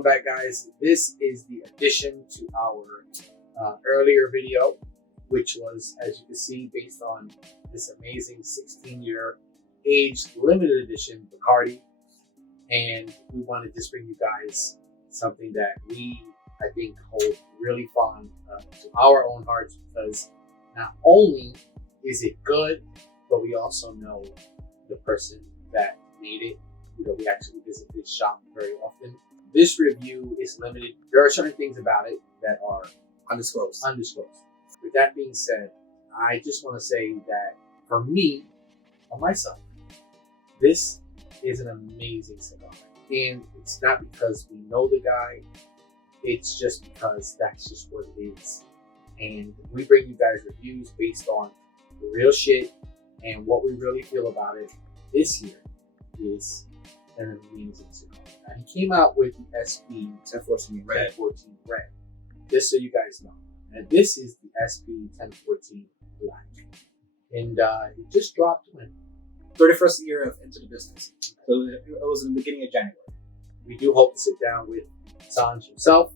Welcome back, guys. This is the addition to our earlier video, which was, as you can see, based on this amazing 16-year age limited edition Bacardi. And we want to just bring you guys something that we, I think, hold really fond to our own hearts, because not only is it good, but we also know the person that made it. You know, we actually visit this shop very often. This review is limited. There are certain things about it that are undisclosed. With that being said, I just want to say that for me, or myself, this is an amazing cigar. And it's not because we know the guy, it's just because that's just what it is. And we bring you guys reviews based on the real shit and what we really feel about it. This year is an amazing cigar. Now, he came out with the SP1014 Red. Just so you guys know. And this is the SP1014 Black. And it just dropped when? 31st year of into the business. So it was in the beginning of January. We do hope to sit down with Sanj himself.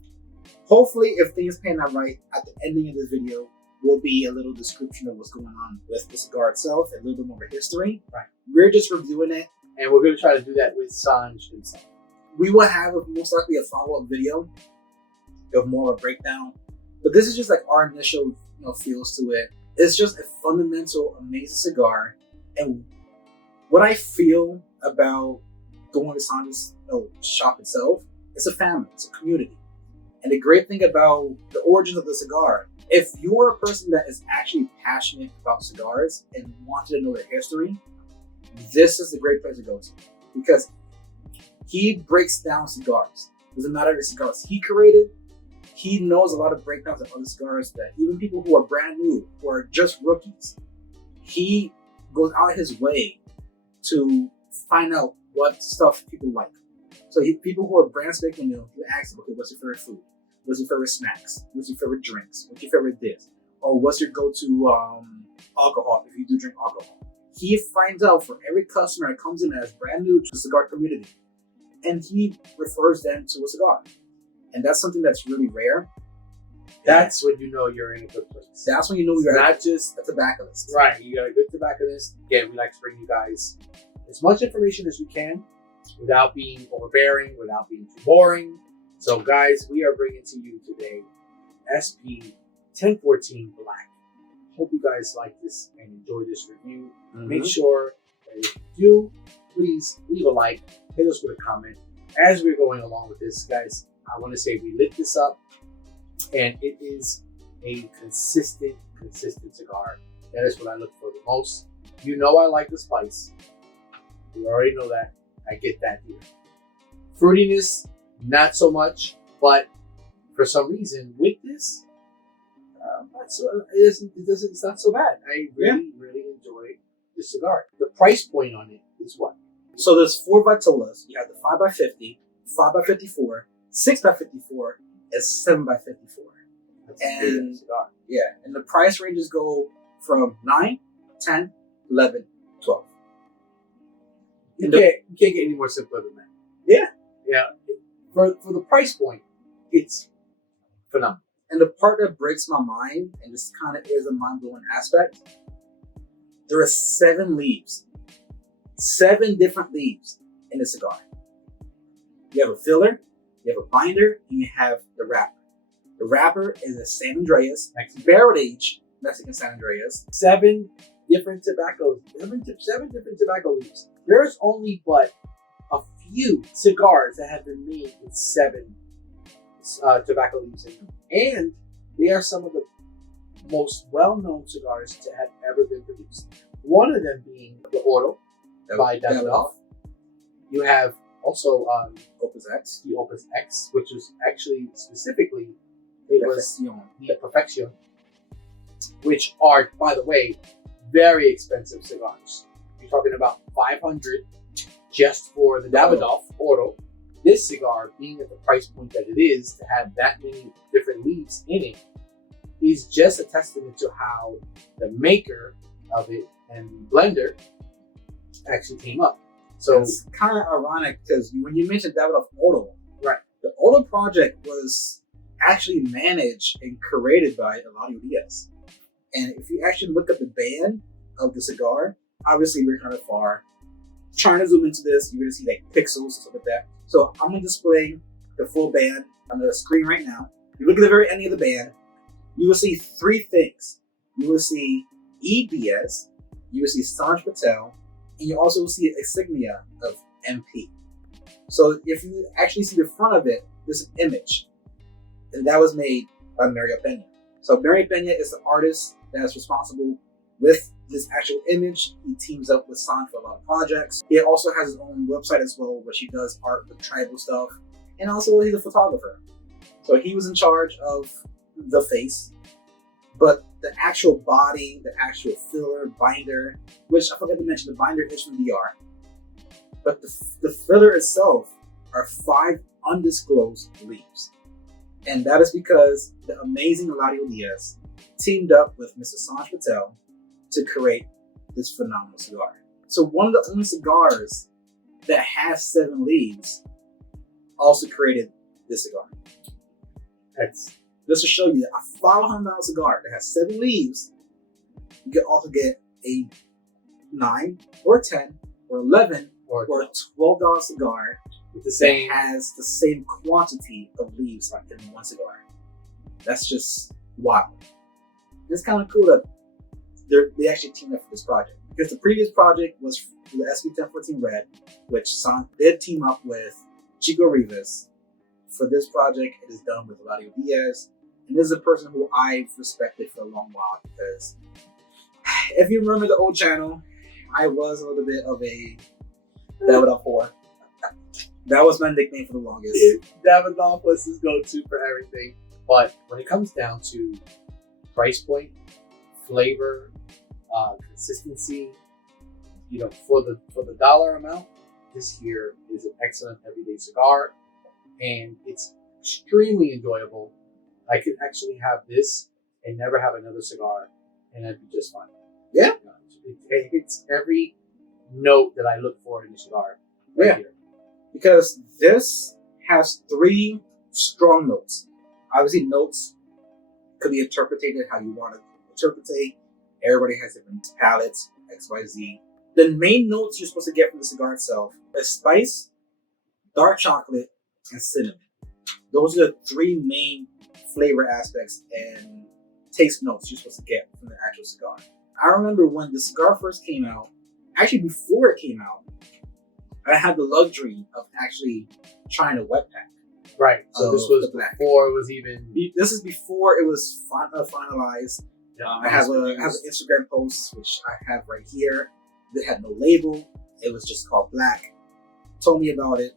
Hopefully, if things pan out right, at the ending of this video will be a little description of what's going on with the cigar itself, and a little bit more of a history. Right. We're just reviewing it. And we're going to try to do that with Sanj himself. We will have most likely a follow-up video of more of a breakdown. But this is just like our initial feels to it. It's just a fundamental, amazing cigar. And what I feel about going to Sanj's shop itself, it's a family, it's a community. And the great thing about the origins of the cigar, if you're a person that is actually passionate about cigars and wanted to know their history, this is the great place to go to, because he breaks down cigars. Doesn't matter the cigars he created, he knows a lot of breakdowns of other cigars that even people who are brand new, who are just rookies, he goes out of his way to find out what stuff people like. So people who are brand spanking new, you ask them, okay, what's your favorite food? What's your favorite snacks? What's your favorite drinks? What's your favorite this? Or what's your go-to alcohol, if you do drink alcohol? He finds out for every customer that comes in as brand new to the cigar community, and he refers them to a cigar. And that's something that's really rare. That's when you know you're in a good place. That's when you know you're not just a tobacconist. Right, you got a good tobacconist. Again, we like to bring you guys as much information as we can without being overbearing, without being too boring. So guys, we are bringing to you today SP1014 Black. Hope you guys like this and enjoy this review. Make sure that if you do, please leave a like, hit us with a comment. As we're going along with this, guys, I want to say we lit this up, and it is a consistent cigar. That is what I look for the most. You know I like the spice. You already know that. I get that here. Fruitiness, not so much, but for some reason with this, it's not so bad. I really enjoy this cigar. The price point on it is what? So there's 4 Vitolas. You have the 5x50, 5x54, 6x54, and 7x54. That's a big cigar. Yeah, and the price ranges go from 9, 10, 11, 12. You can't get any more simpler than that. Yeah. Yeah. For the price point, it's phenomenal. And the part that breaks my mind, and this kind of is a mind-blowing aspect, there are 7 leaves. 7 different leaves in the cigar. You have a filler, you have a binder, and you have the wrapper. The wrapper is a San Andreas, barrel aged Mexican San Andreas. 7 different tobaccos, 7 different tobacco leaves. There's only but a few cigars that have been made with 7 tobacco leaves in them. And they are some of the most well-known cigars to have ever been produced. One of them being the Oro by Diaz. You have also Opus X. The Opus X, which was actually specifically, it was the Perfection, which are, by the way, very expensive cigars. You're talking about $500 just for the Davidoff Oro. This cigar, being at the price point that it is, to have that many different leaves in it, is just a testament to how the maker of it and the blender actually came up. So it's kind of ironic because when you mentioned Davidoff Oro, right, the all the project was actually managed and created by Eladio Diaz. And if you actually look at the band of the cigar, obviously we're kind of far. Trying to zoom into this, you're gonna see like pixels and stuff like that. So I'm gonna display the full band on the screen right now. You look at the very end of the band, you will see three things. You will see E. Diaz, you will see Sanj Patel, and you also will see an insignia of MP. So if you actually see the front of it, there's an image. And that was made by Mario Pena. So Mario Pena is the artist that is responsible with this actual image. He teams up with Sanj for a lot of projects. He also has his own website as well, where he does art with tribal stuff. And also he's a photographer. So he was in charge of the face, but the actual body, the actual filler, binder, which I forgot to mention, the binder is from DR. But the filler itself are 5 undisclosed leaves. And that is because the amazing Eladio Diaz teamed up with Mr. Sanj Patel to create this phenomenal cigar. So one of the only cigars that has 7 leaves also created this cigar. That's just to show you that a $500 cigar that has 7 leaves, you can also get a 9 or 10 or 11 or $12 cigar with the same that has the same quantity of leaves in one cigar. That's just wild. It's kind of cool that they actually teamed up for this project, because the previous project was the SP1014 Red, which Sanj did team up with Chico Rivas. For this project, it is done with Eladio Diaz, and this is a person who I've respected for a long while, because if you remember the old channel, I was a little bit of a Davidoff whore. That was my nickname for the longest. Davidoff was his go-to for everything. But when it comes down to price point, flavor, consistency, for the dollar amount, this here is an excellent everyday cigar, and it's extremely enjoyable. I could actually have this and never have another cigar, and I'd be just fine. Yeah, it hits every note that I look for in a cigar. Right here. Because this has 3 strong notes. Obviously, notes could be interpreted how you want to interpret. Everybody has different palates, X, Y, Z. The main notes you're supposed to get from the cigar itself is spice, dark chocolate, and cinnamon. Those are the 3 main flavor aspects and taste notes you're supposed to get from the actual cigar. I remember when the cigar first came out, actually before it came out, I had the luxury of actually trying a wet pack. Right. So this was before it was even. This is before it was finalized. I have an Instagram post, which I have right here. It had no label. It was just called Black. Told me about it.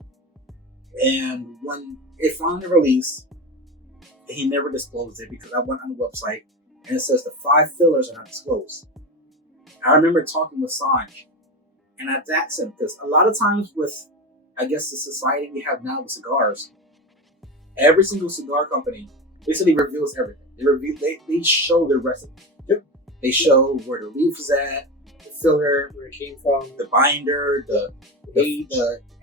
And when it finally released, he never disclosed it, because I went on the website and it says the 5 fillers are not disclosed. I remember talking with Sanj, and I asked him, because a lot of times with, I guess, the society we have now with cigars, every single cigar company basically reveals everything. They show their recipe. Yep. They show where the leaf is at, the filler, where it came from, the binder, the age,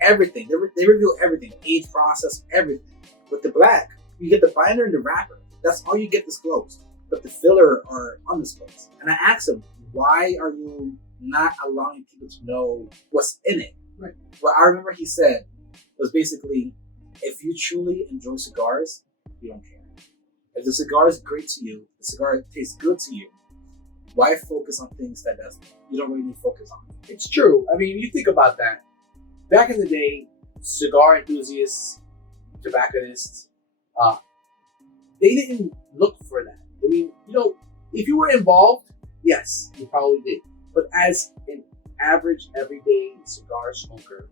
everything. They reveal everything, the age process, everything. With the Black, you get the binder and the wrapper. That's all you get disclosed. But the filler are undisclosed. And I asked him, why are you not allowing people to know what's in it? Right. What I remember he said was basically, if you truly enjoy cigars, you don't care. If the cigar is great to you, the cigar tastes good to you, why focus on things that you don't really need to focus on? It's true. I mean, you think about that. Back in the day, cigar enthusiasts, tobacconists, they didn't look for that. I mean, if you were involved, yes, you probably did. But as an average, everyday cigar smoker,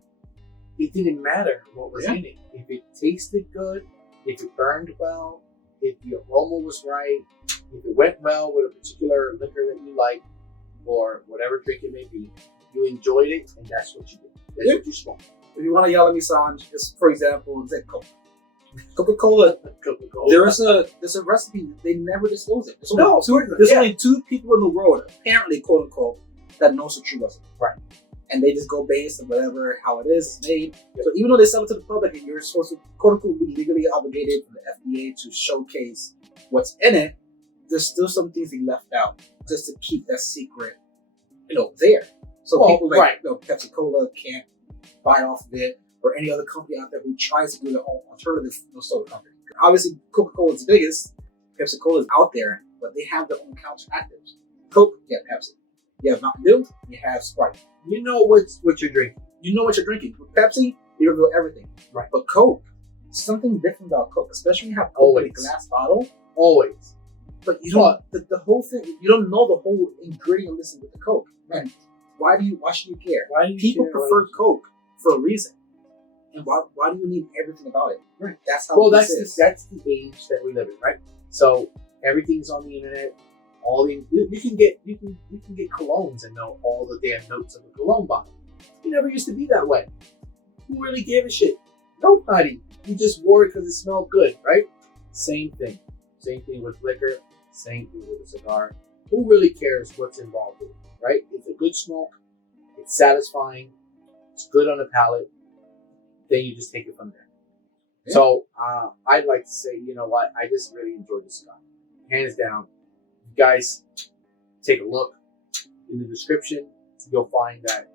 it didn't matter what was in it. If it tasted good, if it burned well, if the aroma was right, if it went well with a particular liquor that you like, or whatever drink it may be, you enjoyed it, and that's what you did. That's what you smoked. If you want to yell at me, Sanj, just for example, take Coca-Cola. There's a recipe. They never disclose it. There's only 2 people in the world, apparently, quote unquote, that knows the true recipe. Right. and they just go based on whatever how it is made. So even though they sell it to the public, and you're supposed to quote unquote be legally obligated for the FDA to showcase what's in it, there's still some things they left out just to keep that secret, there. So people like Pepsi Cola can't buy off of it, or any other company out there who tries to do their own alternative soda company. Obviously, Coca-Cola is the biggest. Pepsi Cola is out there, but they have their own counteractives. Coke, you have Pepsi. You have Mountain Dew, you have Sprite. You know what you're drinking. You know what you're drinking. With Pepsi, they reveal everything. Right. But Coke, something different about Coke, especially when you have Coke in a glass bottle. Always. But you don't the whole thing. You don't know the whole ingredient listed with the Coke. Man, why should you care? People prefer Coke for a reason. And why do you need everything about it? Right. That's how that's the age that we live in, right? So everything's on the internet. You can get colognes and know all the damn notes of a cologne bottle. It never used to be that way. Who really gave a shit? Nobody. You just wore it because it smelled good, right? Same thing. Same thing with liquor. Same thing with a cigar. Who really cares what's involved with it, right? It's a good smoke. It's satisfying. It's good on the palate. Then you just take it from there. Yeah. So I'd like to say, you know what? I just really enjoyed the cigar. Hands down. You guys take a look in the description. You'll find that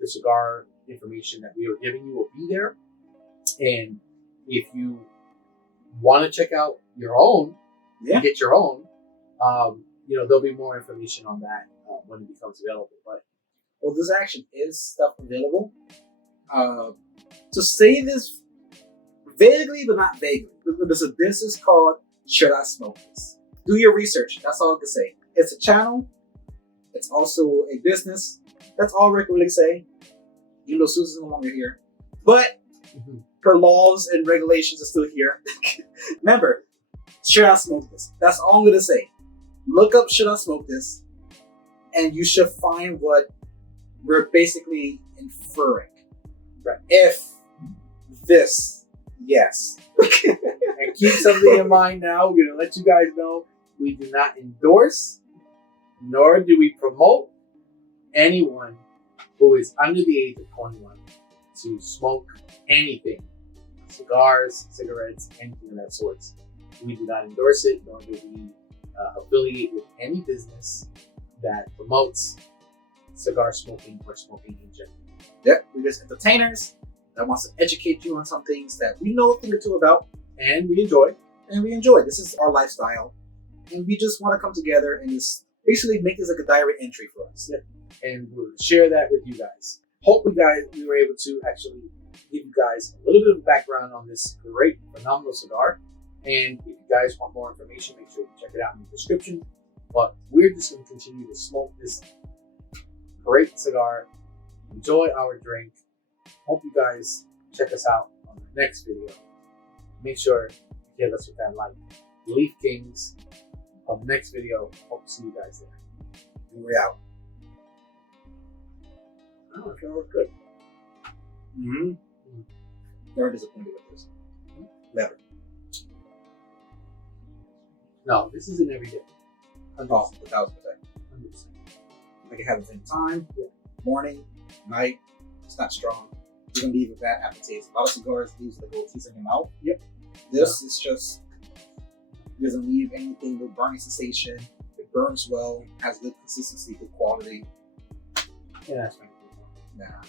the cigar information that we are giving you will be there. And if you want to check out your own, get your own, there'll be more information on that when it becomes available. But this actually is stuff available. To say this vaguely, but not vaguely, there's a business called Should I Smoke This? Do your research. That's all I can say. It's a channel. It's also a business. That's all Rick will really say. Even though Susan's no longer here. But her laws and regulations are still here. Remember, should I smoke this? That's all I'm going to say. Look up Should I Smoke This? And you should find what we're basically inferring. Right. If this, yes. And keep something in mind now. We're going to let you guys know we do not endorse, nor do we promote anyone who is under the age of 21 to smoke anything. Cigars, cigarettes, anything of that sort. We do not endorse it, nor do we affiliate with any business that promotes cigar smoking or smoking in general. Yep, we're just entertainers that wants to educate you on some things that we know a thing or two about and we enjoy. This is our lifestyle. And we just want to come together and just basically make this like a diary entry for us. Yep. And we'll share that with you guys. Hope we were able to actually give you guys a little bit of background on this great, phenomenal cigar. And if you guys want more information, make sure you check it out in the description. But we're just going to continue to smoke this great cigar, enjoy our drink. Hope you guys check us out on the next video. Make sure you give us with that like. Leaf Kings. On the next video, hope to see you guys there. And we're out. I feel we're good. Never disappointed with this. Never. No, this isn't every day. 1,000%. 100%. I can have the same time, morning, night. It's not strong. You're gonna leave with bad aftertaste. A lot of cigars leave the little taste in your mouth. Yep. This is just doesn't leave anything, no burning sensation. It burns well, has good consistency, good quality. Yeah, that's right. Nah.